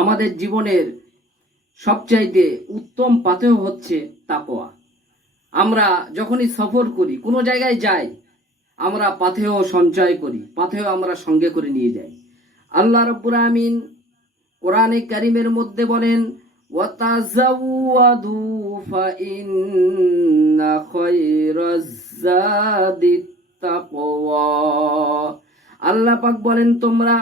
আমাদের জীবনের সবচাইতে উত্তম পাথেয় হচ্ছে তাকওয়া। আমরা যখনই সফর করি, কোনো জায়গায় যাই, আমরা পাথেয় সঞ্চয় করি, পাথেয় আমরা সঙ্গে করে নিয়ে যাই। আল্লাহ রাব্বুল আমিন কোরআনে কারিমের মধ্যে বলেন, ওয়াতাযাওয়াদু ফাইন্না খায়রাজ যাদিত তাকওয়া। আল্লাহ পাক বলেন, তোমরা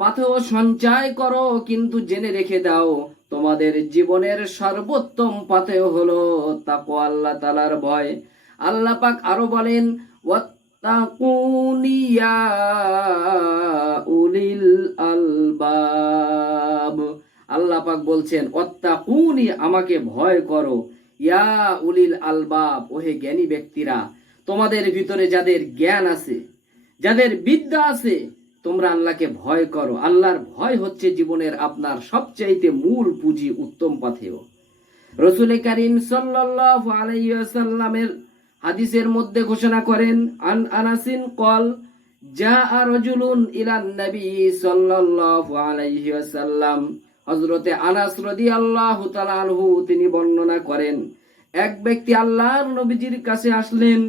পাথেয় সঞ্চয় করো, কিন্তু জেনে রেখে দাও তোমাদের জীবনের সর্বোত্তম পাথেয় হলো তাকওয়া, আল্লাহ তাআলার ভয়। আল্লাহ পাক আরো বলেন, ওয়াত্তাকুনি ইয়া উলিল আলবাব। আল্লাহ পাক বলছেন, ওয়াত্তাকুনি, আমাকে ভয় করো, ইয়া উলিল আলবাব, ওহে জ্ঞানী ব্যক্তিরা, তোমাদের ভিতরে যাদের জ্ঞান আছে, যাদের বিদ্যা আছে, তোমরা আল্লাহকে ভয় করো। আল্লাহর ভয় হচ্ছে জীবনের আপনার সবচাইতে মূল পুঁজি, উত্তম পাথেয়। রাসূল কারীম সাল্লাল্লাহু আলাইহি ওয়াসাল্লামের হাদিসের মধ্যে ঘোষণা করেন, আন আনাসিন কল জাআ রাজুলুন ইলান নবী সাল্লাল্লাহু আলাইহি ওয়াসাল্লাম। হযরতে আনাস রাদিয়াল্লাহু তাআলা আনহু তিনি বর্ণনা করেন, এক ব্যক্তি আল্লাহর নবীজির কাছে আসলেন।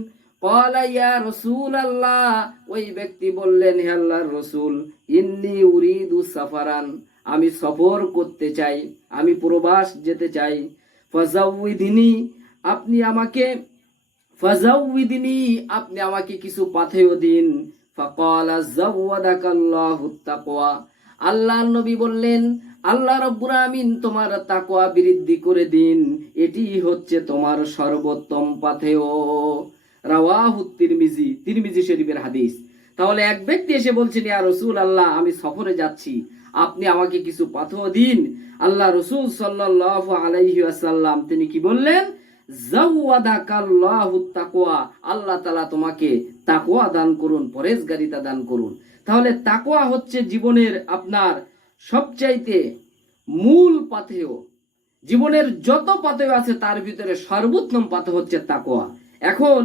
ক্বালা ইয়া রাসূলুল্লাহ, ওই ব্যক্তি বললেন, হে আল্লাহর রাসূল, ইন্নী উরিদু সাফারান, আমি সফর করতে চাই, আমি প্রবাস যেতে চাই। ফাজাউইদিনী, আপনি আমাকে আপনি আমাকে কিছু পাথেয় দিন। ফাকালা যাওয়াদাকাল্লাহুত তাকওয়া। আল্লাহর নবী বললেন, আল্লাহ রাব্বুল আমিন তোমার তাকওয়া বৃদ্ধি করে দিন, এটি হচ্ছে তোমার সর্বোত্তম পাথেয়। রাওয়াহু তিরমিজি, তিরমিজি শরীফের হাদিস। তাহলে এক ব্যক্তি এসে বলছেন, ইয়া রাসূলুল্লাহ, আমি সফরে যাচ্ছি, আপনি আমাকে কিছু পাথেয় দিন। আল্লাহ রাসূল সাল্লাল্লাহু আলাইহি ওয়াসাল্লাম তিনি কি বললেন? যাওয়াদাকাল্লাহুত তাকওয়া, আল্লাহ তাআলা তোমাকে তাকওয়া দান করুন, পরহেজগারিতা দান করুন। তাহলে তাকওয়া হচ্ছে জীবনের আপনার সবচাইতে মূল পাথেয়। জীবনের যত পাথেয় আছে তার ভিতরে সর্বোত্তম পাথেয় হচ্ছে তাকওয়া। এখন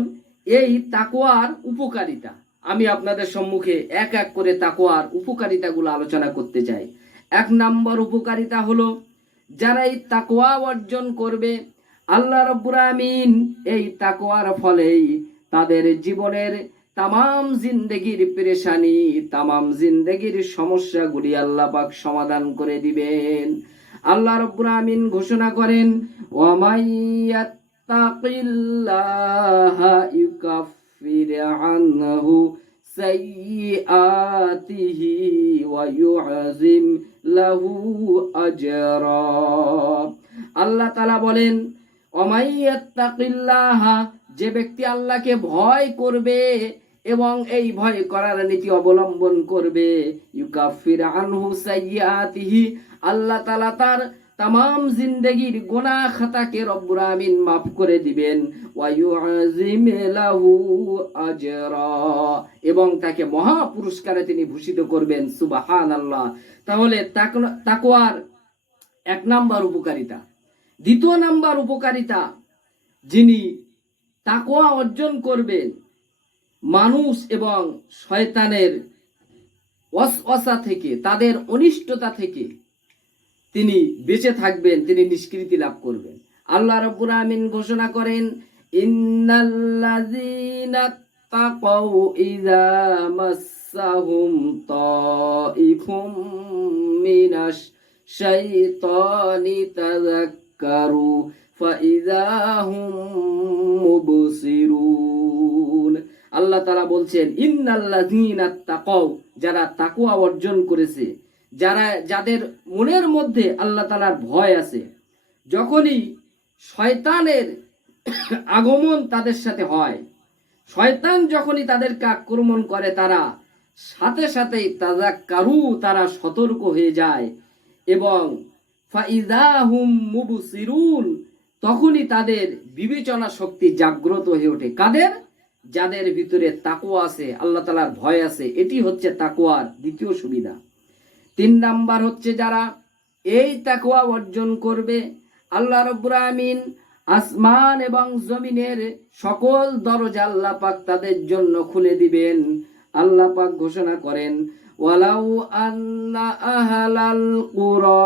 এই তাকওয়ার উপকারিতা আমি আপনাদের সম্মুখে এক এক করে তাকওয়ার উপকারিতাগুলো আলোচনা করতে চাই। এক নাম্বার উপকারিতা হলো, যারা এই তাকওয়া অর্জন করবে, আল্লাহ রাব্বুল আমিন এই তাকওয়ার ফলেই তাদের জীবনের তামাম জিন্দেগির পেরেশানি, তামাম জিন্দেগির সমস্যাগুলি আল্লাহ পাক সমাধান করে দিবেন। আল্লাহ রাব্বুল আমিন ঘোষণা করেন, ওয়া মাইয়াত্তাকিল্লাহা ইউকাফির আনহু সাইয়্যাতিহি ওয়া ইউযিম লাহু আজরা। আল্লাহ তাআলা বলেন, ওয়া মাইয়াত্তাকিল্লাহা, যে ব্যক্তি আল্লাহকে ভয় করবে এবং এই ভয় করার নীতি অবলম্বন করবে, ইউকাফির আনহু সাইয়্যাতিহি, আল্লাহ তাআলা তার তামাম জিন্দেগির গুনাহ খাতাকে রব্বুল আমিন মাফ করে দিবেন। ওয়া ইউযিম লাহু আজরা, এবং তাকে মহা পুরস্কারে তিনি ভূষিত করবেন। সুবহানাল্লাহ। তাহলে তাকওয়ার এক নাম্বার উপকারিতা। দ্বিতীয় নাম্বার উপকারিতা, যিনি তাকওয়া অর্জন করবেন, মানুষ এবং শয়তানের ওয়াসওয়াসা থেকে, তাদের অনিষ্টতা থেকে তিনি বেঁচে থাকবেন, তিনি নিষ্কৃতি লাভ করবেন। আল্লাহ রাব্বুল আমিন ঘোষণা করেন, ইন্নাল্লাযীনা তাকাউ ইযা মাসসাহুম তাইফুম মিনাশ শাইতানি তাযাক্কারু ফাইযা হুম মুবসিরুন। আল্লাহ তাআলা বলছেন, ইন্নাল্লাযীনা তাকাউ, যারা তাকওয়া অর্জন করেছে, যাদের মনের মধ্যে আল্লাহ তাআলার ভয় আছে, যখনই শয়তানের আগমন তাদের সাথে হয়, শয়তান যখনই তাদেরকে আক্রমণ করে, তারা সাথে সাথেই তাযাক্কারু, তারা সতর্ক হয়ে যায়, এবং ফাইযা হুম মুবসিরুন, তখনই তাদের বিবেচনা শক্তি জাগ্রত হয়ে ওঠে। কাদের? যাদের ভিতরে তাকওয়া আছে, আল্লাহ তাআলার ভয় আছে। এটি হচ্ছে তাকওয়ার দ্বিতীয় সুবিধা। তিন নাম্বার হচ্ছে, যারা এই তাকওয়া অর্জন করবে, আল্লাহ রাব্বুল আমিন আসমান এবং জমিনের সকল দরজা আল্লাহ পাক তাদের জন্য খুলে দিবেন। আল্লাহ পাক ঘোষণা করেন, ওয়ালাউ আন্না আহলাল কুরা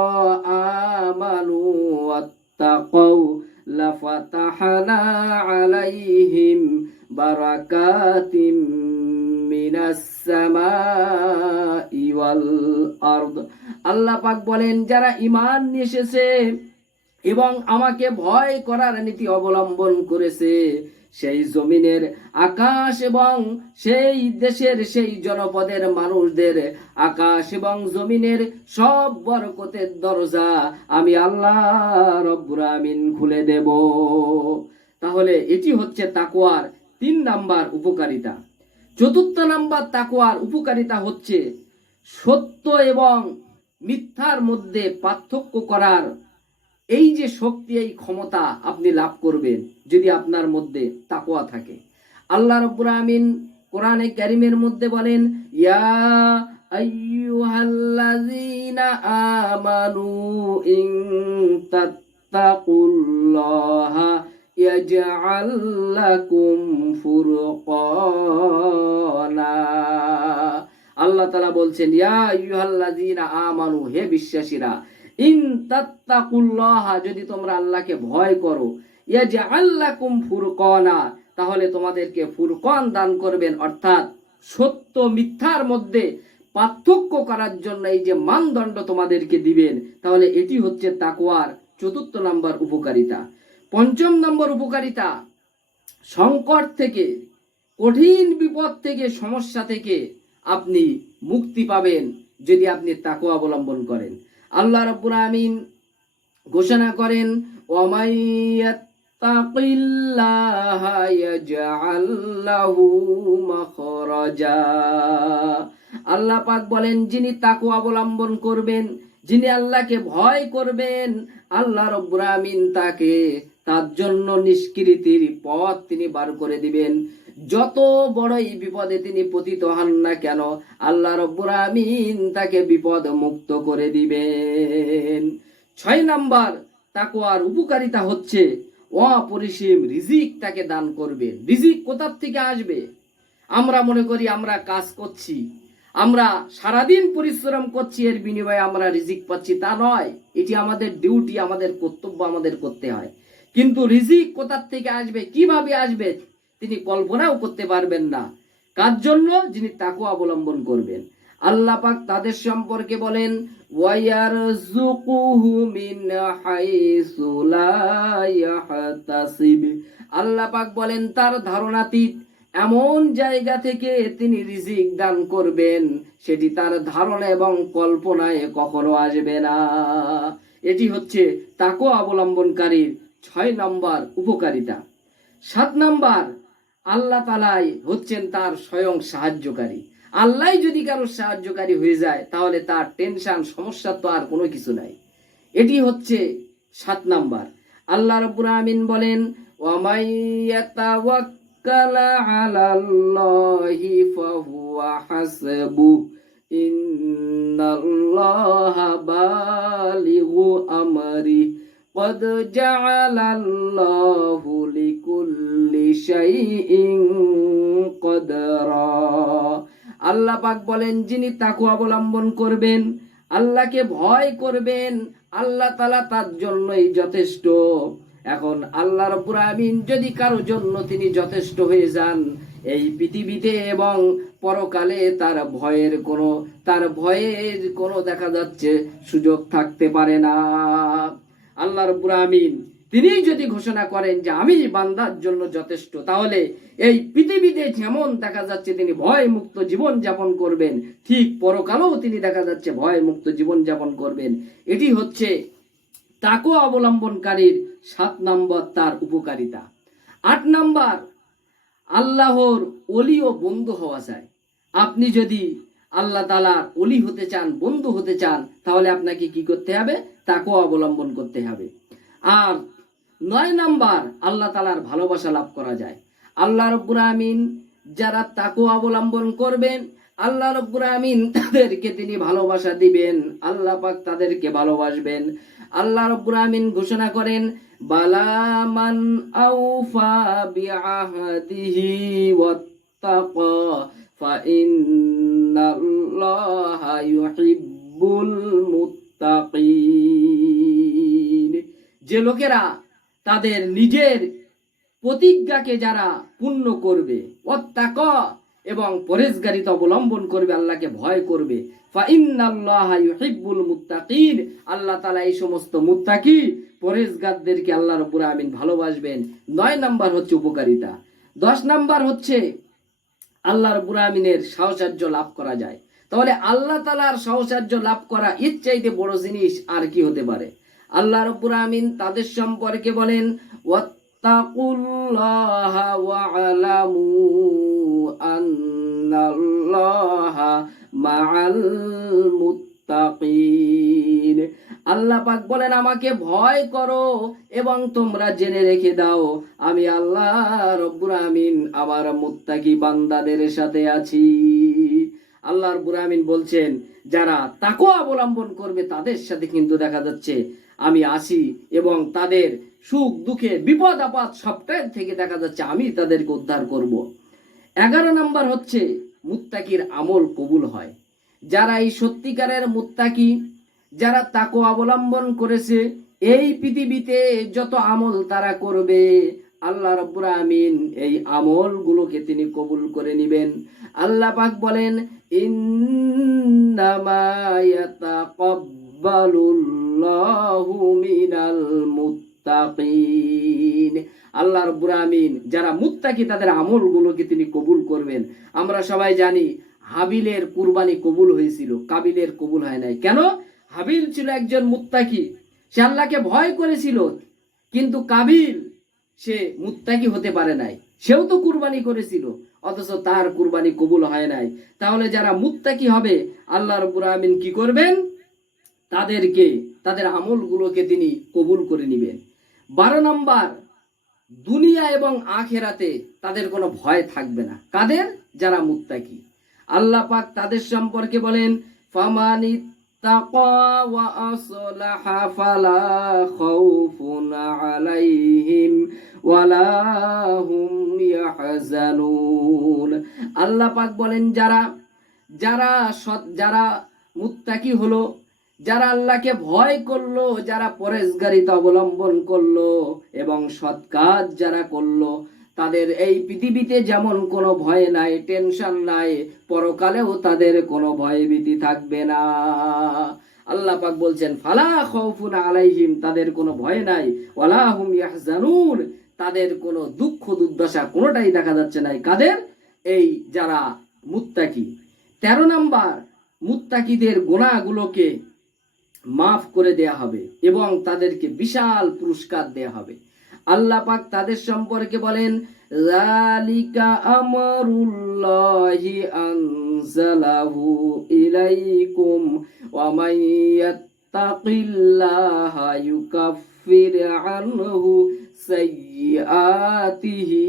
আমানু ওয়াত্তাকাউ লাফাতাহনা আলাইহিম বারাকাতিম মিনাস সামাই ওয়াল আরদ। আল্লাহ পাক বলেন, যারা ঈমান নিয়ে এসেছে এবং আমাকে ভয় করার নীতি অবলম্বন করেছে, সেই জমিনের, আকাশ এবং সেই দেশের, সেই জনপদের মানুষদের আকাশ এবং জমিনের সব বরকতের দরজা আমি আল্লাহ রব্বুল আমিন খুলে দেব। তাহলে এটি হচ্ছে তাকওয়ার 3 নাম্বার উপকারিতা। 4 নাম্বার তাকওয়ার উপকারিতা হচ্ছে সত্য এবং মিথ্যার মধ্যে পার্থক্য করার এই যে শক্তি, এই ক্ষমতা আপনি লাভ করবেন যদি আপনার মধ্যে তাকওয়া থাকে। আল্লাহ রাব্বুল আমিন কোরআনে কারীমের মধ্যে বলেন, ইয়া আইয়ুহাল্লাযীনা আমানু ইন তাত্তাকুল্লাহা ইয়াজআল লাকুম ফুরকানা। আল্লাহ তাআলা বলছেন, ইয়া আইয়ুহাল্লাযীনা আমানু, হে বিশ্বাসীরা, ইন তাত্তাকুল্লাহ, যদি তোমরা আল্লাহকে ভয় করো, ইয়াজআল লাকুম ফুরকানা, তাহলে তোমাদেরকে ফুরকান দান করবেন, অর্থাৎ সত্য মিথ্যার মধ্যে পার্থক্য করার জন্য এই যে মানদণ্ড তোমাদেরকে দিবেন। তাহলে এটি হচ্ছে তাকওয়ার 4 নাম্বার উপকারিতা। 5 নম্বর উপকারিতা, সংকট থেকে, কঠিন বিপদ থেকে, সমস্যা থেকে আপনি মুক্তি পাবেন যদি আপনি তাকওয়া অবলম্বন করেন। আল্লাহ রাব্বুল আমিন ঘোষণা করেন, ওয়ামাইয়াত্তাকিল্লাহা ইয়াজআল লাহু মাখরাজা। আল্লাহ পাক বলেন, যিনি তাকওয়া অবলম্বন করবেন, যিনি আল্লাহকে ভয় করবেন, আল্লাহ রাব্বুল আমিন তাকে, তার জন্য নিষ্কৃতির পথ তিনি বার করে দিবেন। যত বড়ই বিপদে তিনি পতিত হন না কেন, আল্লাহ রাব্বুল আমিন তাকে বিপদ মুক্ত করে দিবেন। 6 নাম্বার তাকওয়ার উপকারিতা হচ্ছে অপরিসীম রিজিক তাকে দান করবেন। রিজিক কোথা থেকে আসবে? আমরা মনে করি আমরা কাজ করছি, আমরা সারাদিন পরিশ্রম করছি, এর বিনিময়ে আমরা রিজিক পাচ্ছি, তা নয়। এটি আমাদের ডিউটি, আমাদের কর্তব্য, আমাদের করতে হয়। কিন্তু রিজিক কোথা থেকে আসবে, কিভাবে আসবে, তিনি কল্পনাও করতে পারবেন না। কার জন্য? যিনি তাকওয়া অবলম্বন করবেন। আল্লাহ পাক তাদের সম্পর্কে বলেন, ওয়ায়ারযুকুহু মিন হাইসু লা ইয়াহতাসিব। আল্লাহ পাক বলেন, তার ধারণাতীত এমন জায়গা থেকে তিনি রিজিক দান করবেন, সেটি তার ধারণা এবং কল্পনায় কখনো আসবে না। এটি হচ্ছে তাকওয়া অবলম্বনকারীর 6 নম্বর উপকারিতা। 7 নাম্বার, আল্লাহ তাআলাই হচ্ছেন তার স্বয়ং সাহায্যকারী। আল্লাহ যদি কারো সাহায্যকারী হয়ে যায়, তাহলে তার টেনশন, সমস্যা তো আর কোনো কিছু নাই। এটি হচ্ছে 7 নাম্বার। আল্লাহ রাব্বুল আমিন বলেন, ওয়ামাইয়াতাওয়াক্কাল আলাল্লাহি ফাহুয়া হাসবুহ ইন্নাল্লাহা বালিগু আমরি قد جعل الله لكل شيء قدرا। আল্লাহ পাক বলেন, যিনি তাকওয়া অবলম্বন করবেন, আল্লাহকে ভয় করবেন, আল্লাহ তাআলা তার জন্যই যথেষ্ট। এখন আল্লাহ রাব্বুল আমিন যদি কারো জন্য তিনি যথেষ্ট হয়ে যান, এই পৃথিবীতে এবং পরকালে তার ভয়ের কোনো দেখা যাচ্ছে সুযোগ থাকতে পারে না। আল্লাহ রাব্বুল আমিন তিনি যদি ঘোষণা করেন যে আমি বান্দার জন্য যথেষ্ট, তাহলে এই পৃথিবীতে যেমন দেখা যাচ্ছে তিনি ভয় মুক্ত জীবন যাপন করবেন, ঠিক পরকালেও তিনি দেখা যাচ্ছে ভয় মুক্ত জীবন যাপন করবেন। এটি হচ্ছে তাকওয়া অবলম্বনকারীর 7 নম্বর তার উপকারিতা। 8 নম্বর, আল্লাহর ওলি ও বন্ধু হওয়া যায়। আপনি যদি আল্লাহ তাআলার ওলি হতে চান, বন্ধু হতে চান, তাহলে আপনাকে কি করতে হবে? তাকওয়া অবলম্বন করতে হবে। আর 9 নাম্বার, আল্লাহ তাআলার ভালোবাসা লাভ করা যায়। আল্লাহ রাব্বুল আমিন যারা তাকওয়া অবলম্বন করবেন, আল্লাহ রাব্বুল আমিন তাদেরকে তিনি ভালোবাসা দিবেন, আল্লাহ পাক তাদেরকে ভালোবাসবেন। আল্লাহ রাব্বুল আমিন ঘোষণা করেন, বালা মান আউফা বিআহদিহি ওয়াত্তাকা ফাইন্নাল্লাহা ইউহিব্বুল মুত্তাকিন। যে লোকেরা তাদের নিজের প্রতিজ্ঞাকে যারা পূর্ণ করবে, ওয়াত্তাকা এবং পরেজগারিতা অবলম্বন করবে, আল্লাহকে ভয় করবে, ফাইন্নাল্লাহা ইউহিব্বুল মুত্তাকিন, আল্লাহ তাআলা এই সমস্ত মুত্তাকি পরেজগারদেরকে আল্লাহ রাব্বুল আমিন ভালোবাসবেন। 9 নাম্বার হচ্ছে উপকারিতা। 10 নাম্বার হচ্ছে আল্লাহ রাব্বুল আমিনের সাহচর্য লাভ করা যায়। তাহলে আল্লাহ তাআলার সাহচর্য লাভ করা এর চাইতে বড় জিনিস আর কি হতে পারে? আল্লাহ রাব্বুল আমিন তাদের সম্পর্কে বলেন, ওয়াত্তাকুল্লাহা ওয়া'লামু আন্নাল্লাহা মা'আল মুত্তাকিন। আল্লাহ পাক বলেন, আমাকে ভয় করো এবং তোমরা জেনে রেখে দাও আমি আল্লাহ রব্বুল আমিন আমার মুত্তাকি বান্দাদের সাথে আছি। আল্লাহ রব্বুল আমিন বলছেন, যারা তাকওয়া অবলম্বন করবে তাদের সাথে কিন্তু দেখা যাচ্ছে আমি আছি, এবং তাদের সুখ দুঃখে বিপদ আপদ সবটাই থেকে দেখা যাচ্ছে আমি তাদেরকে উদ্ধার করব। 11 নাম্বার হচ্ছে মুত্তাকির আমল কবুল হয়। যারা এই সত্যিকারের মুত্তাকি, যারা তাকওয়া অবলম্বন করেছে, এই পৃথিবীতে যত আমল তারা করবে আল্লাহ রাব্বুল আমিন এই আমলগুলোকে তিনি কবুল করে নেবেন। আল্লাহ পাক বলেন, ইন্নামা ইয়াতাকাব্বালুল্লাহু মিনাল মুত্তাকিন। আল্লাহ রাব্বুল আমিন যারা মুত্তাকি তাদের আমলগুলোকে তিনি কবুল করবেন। আমরা সবাই জানি হাবিলের কুরবানি কবুল হয়েছিল, কাবিলের কবুল হয় নাই। কেন? হাবিল ছিল একজন মুত্তাকি, সে আল্লাহকে ভয় করেছিল, কিন্তু কাবিল সে মুত্তাকি হতে পারে নাই, সেও তো কুরবানি করেছিল, অথচ তার কুরবানি কবুল হয় নাই। তাহলে যারা মুত্তাকি হবে আল্লাহ রাব্বুল আমিন কি করবেন? তাদেরকে তাদের আমলগুলোকে তিনি কবুল করে নেবেন। 12 নাম্বার, দুনিয়া এবং আখিরাতে তাদের কোনো ভয় থাকবে না। কাদের? যারা মুত্তাকি। আল্লাহ পাক তাদের সম্পর্কে বলেন, ফামানিত তাকা ওয়া আসলাহা ফালা খাউফুন আলাইহিম ওয়ালা হুম ইয়াহজানুন। আল্লাহ পাক বলেন, যারা মুত্তাকি হলো, যারা আল্লাহকে ভয় করলো, যারা পরেজগারিতা অবলম্বন করলো এবং সৎ কাজ যারা করলো, তাদের এই পৃথিবীতে যেমন কোনো ভয় নাই, টেনশন নাই, পরকালেও তাদের কোনো ভয় ভীতি থাকবে না। আল্লাহ পাক বলছেন, ফালা খাউফুন আলাইহিম, তাদের কোনো ভয় নাই, ওয়ালা হুম ইয়াহজানুন, তাদের কোনো দুঃখ দুর্দশা কোনোটাই দেখা যাচ্ছে না। কাদের? এই যারা মুত্তাকি। 13 নাম্বার, মুত্তাকিদের গুনাহগুলোকে মাফ করে দেয়া হবে এবং তাদেরকে বিশাল পুরস্কার দেয়া হবে। আল্লাহ পাক তাদের সম্পর্কে বলেন, যালিকা আমরুল্লাহি আনজালাহু ইলাইকুম ওয়া মান ইয়াত্তাকিল্লাহা ইউকাফির আনহু সাইয়্যাতিহি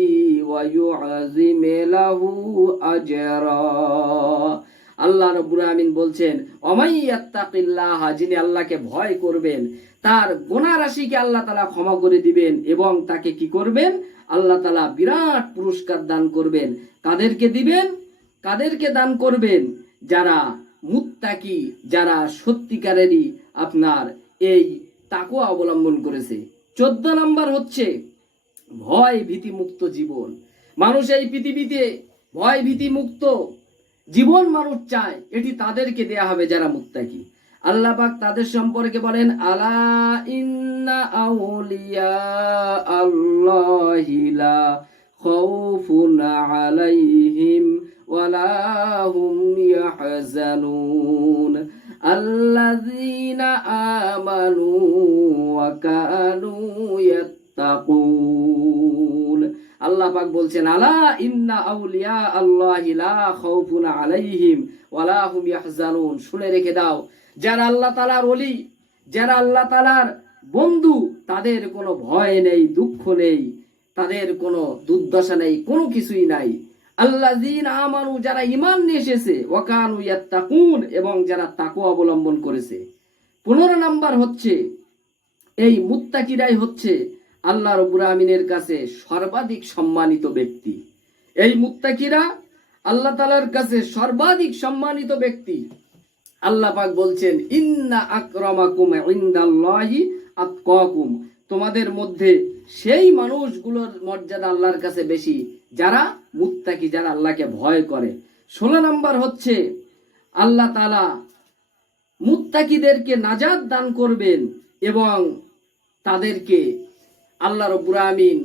ওয়া ইউআযিম লাহু আজরা। আল্লাহ রাব্বুল আমিন বলছেন, ওমাই ইয়াত্তাকিল্লাহ, যিনি আল্লাহকে ভয় করবেন তার গুনাহ রাশিকে আল্লাহ তাআলা ক্ষমা করে দিবেন এবং তাকে কি করবেন? আল্লাহ তাআলা বিরাট পুরস্কার দান করবেন। কাদেরকে দিবেন? কাদেরকে দান করবেন? যারা মুত্তাকি, যারা সত্যিকারেরই আপনার এই তাকওয়া অবলম্বন করেছে। 14 নাম্বার হচ্ছে ভয় ভীতি মুক্ত জীবন। মানুষ এই পৃথিবীতে ভয় ভীতি মুক্ত জীবন মানুষ চায়, এটি তাদেরকে দেয়া হবে যারা মুত্তাকি। আল্লাহ পাক তাদের সম্পর্কে বলেন, আলা ইন্না আউলিয়া আল্লাহি লা খাউফুন আলাইহিম ওয়ালা হুম ইয়াহজানুন আল্লাযীনা আমানু ওয়া কানু ইয়াত্তাকুন। আল্লাহ পাক বলছেন, আলা ইন্না আউলিয়া আল্লাহি লা খাউফুন আলাইহিম ওয়ালা হুম ইয়াহজানুন। শুনে রেখে দাও, যারা আল্লাহ তাআলার ওলি, যারা আল্লাহ তাআলার বন্ধু, তাদের কোনো ভয় নেই, দুঃখ নেই, তাদের কোনো দুর্দশা নেই, কোনো কিছুই নাই। আল্লাযীনা আমানু, যারা ঈমান নিয়ে এসেছে, ওয়া কানু ইয়াত্তাকুন, এবং যারা তাকওয়া অবলম্বন করেছে। 15 নাম্বার হচ্ছে এই মুত্তাকিরাই হচ্ছে আল্লাহ রাব্বুল আমিনের কাছে সর্বাধিক সম্মানিত ব্যক্তি। এই মুত্তাকিরা আল্লাহ তাআলার কাছে সর্বাধিক সম্মানিত ব্যক্তি। আল্লাহ পাক বলছেন, ইন্না আকরামাকুম ইনদাল্লাহি আতকাকুম, তোমাদের মধ্যে সেই মানুষগুলোর মর্যাদা আল্লাহর কাছে বেশি যারা মুত্তাকি, যারা আল্লাহকে ভয় করে। 16 নম্বর হচ্ছে আল্লাহ তাআলা মুত্তাকিদেরকে নাজাত দান করবেন এবং তাদেরকে আল্লাহ রাব্বুল আমিন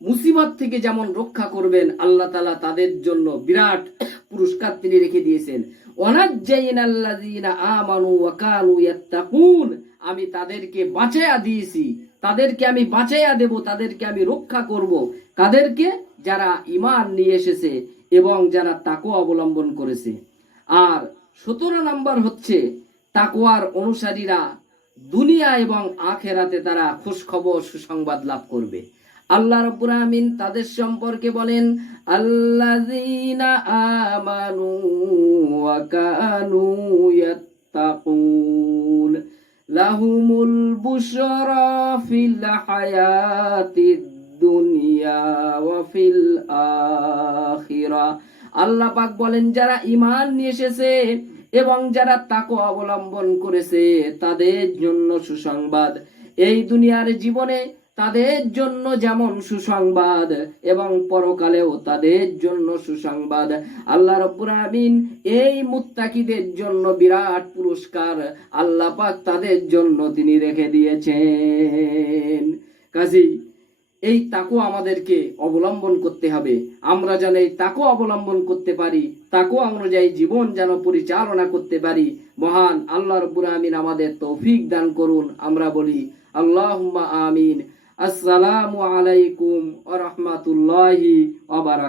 মুসিবত থেকে যেমন রক্ষা করবেন, আল্লাহ তাআলা তাদের জন্য বিরাট পুরস্কার তিনি রেখে দিয়েছেন। ওয়ানাজ্জাইনাল্লাযীনা আমানু ওয়া কানু ইয়াত্তাকুন, আমি তাদেরকে বাঁচায়া দিয়েছি, তাদেরকে আমি বাঁচায়া দেব, তাদেরকে আমি রক্ষা করব। কাদেরকে? যারা ঈমান নিয়ে এসেছে এবং যারা তাকওয়া অবলম্বন করেছে। আর 17 নাম্বার হচ্ছে তাকওয়ার অনুসারীরা দুনিয়া এবং আখিরাতে তারা খুশখবর, সুসংবাদ লাভ করবে। আল্লাহ রাব্বুল আমিন তাদের সম্পর্কে বলেন, আল্লাযীনা আমানু ওয়া কানু ইয়াত্তাকুন লাহুমুল বুশরা ফিল হায়াতিদ দুনিয়া ওয়া ফিল আখিরা। আল্লাহ পাক বলেন, যারা ঈমান নিয়ে এসেছে এবং যারা তাকওয়া অবলম্বন করেছে তাদের জন্য সুসংবাদ। এই দুনিয়ার জীবনে তাদের জন্য যেমন সুসংবাদ এবং পরকালেও তাদের জন্য সুসংবাদ। আল্লাহ রাব্বুল আমিন এই মুত্তাকিদের জন্য বিরাট পুরস্কার আল্লাহ পাক তাদের জন্য তিনি রেখে দিয়েছেন। কাজেই এই তাকওয়া আমাদেরকে অবলম্বন করতে হবে। আমরা যেন এই তাকওয়া অবলম্বন করতে পারি, তাকওয়া অনুযায়ী জীবন যেন পরিচালনা করতে পারি। মহান আল্লাহ রাব্বুল আমিন আমাদের তৌফিক দান করুন। আমরা বলি আল্লাহুম্মা আমিন। আসসালামু আলাইকুম ওয়া রাহমাতুল্লাহি ওয়া বারাকাতুহু।